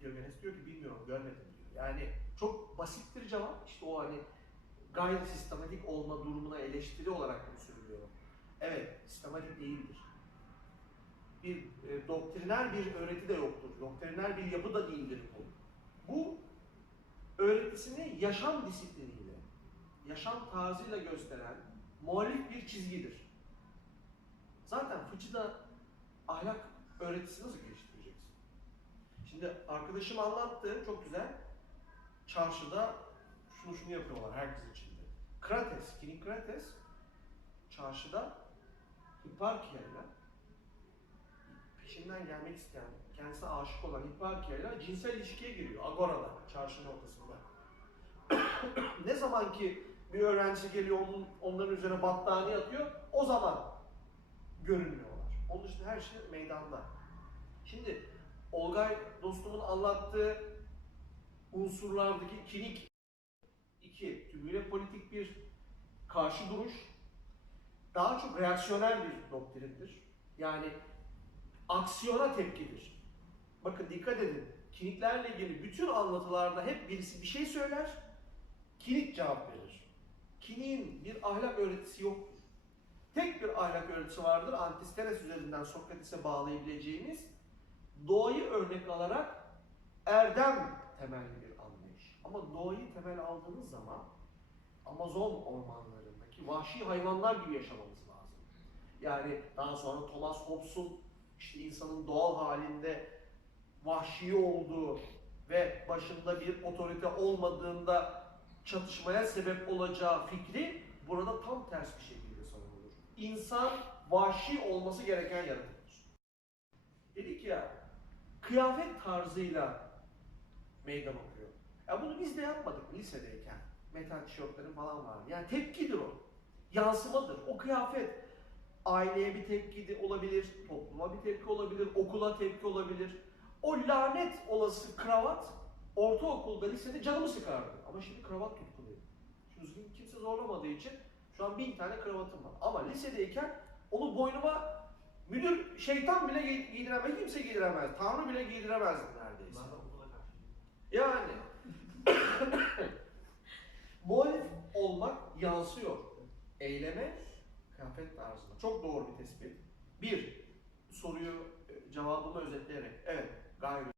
Diogenes diyor ki bilmiyorum görmedim diyor. Yani çok basittir cevap işte o hani gayri sistematik olma durumuna eleştiri olarak bunu söylüyorum. Evet sistematik değildir. Bir e, doktriner bir öğreti de yoktur. Doktriner bir yapı da değildir bu. Bu öğretisini yaşam disipliniyle, yaşam tarzıyla gösteren muhalif bir çizgidir. Zaten fıçıda ahlak öğretisi nasıl geliştireceksin? Şimdi arkadaşım anlattı, çok güzel. Çarşıda şunu şunu yapıyorlar herkes içinde. Krates, King Krates çarşıda Hipparchia peşinden gelmek isteyen, kendisine aşık olan Hipparchia ile cinsel ilişkiye giriyor. Agora'da, çarşının ortasında. ne zaman ki bir öğrenci geliyor, onun, onların üzerine battaniye atıyor, o zaman görünmüyorlar. Onun dışında her şey meydanda. Şimdi Olgay dostumun anlattığı unsurlardaki kinik iki, tümüyle politik bir karşı duruş, daha çok reaksiyonel bir doktrindir. Yani aksiyona tepkidir. Bakın dikkat edin. Kiniklerle ilgili bütün anlatılarda hep birisi bir şey söyler, kinik cevap verir. Kiniğin bir ahlak öğretisi yoktur. Tek bir ahlak öğretisi vardır. Antistenes üzerinden Sokrates'e bağlayabileceğimiz doğayı örnek alarak erdem temelli bir anlayış. Ama doğayı temel aldığınız zaman Amazon ormanlarındaki vahşi hayvanlar gibi yaşamamız lazım. Yani daha sonra Thomas Hobbes'un işte insanın doğal halinde vahşi olduğu ve başında bir otorite olmadığında çatışmaya sebep olacağı fikri burada tam ters bir şekilde savunulur. İnsan vahşi olması gereken yaratıktır. Dedik ya, kıyafet tarzıyla meydan okuyor. Ya bunu biz de yapmadık lisedeyken. Metal tişörtlerin falan vardı. Yani tepkidir o. Yansımadır. O kıyafet aileye bir tepki olabilir, topluma bir tepki olabilir, okula tepki olabilir. O lanet olası kravat ortaokulda, lisede canımı sıkardı. Ama şimdi kravat tutkuluyum. Şimdi kimse zorlamadığı için şu an bin tane kravatım var. Ama lisedeyken onu boynuma müdür, şeytan bile giy- giydiremez, kimse giydiremez. Tanrı bile giydiremezdi neredeyse. Yani muhalif olmak yansıyor. Eyleme, kıyafet tarzına. Çok doğru bir tespit. Bir, soruyu, e, cevabımı özetleyerek. Evet, gayri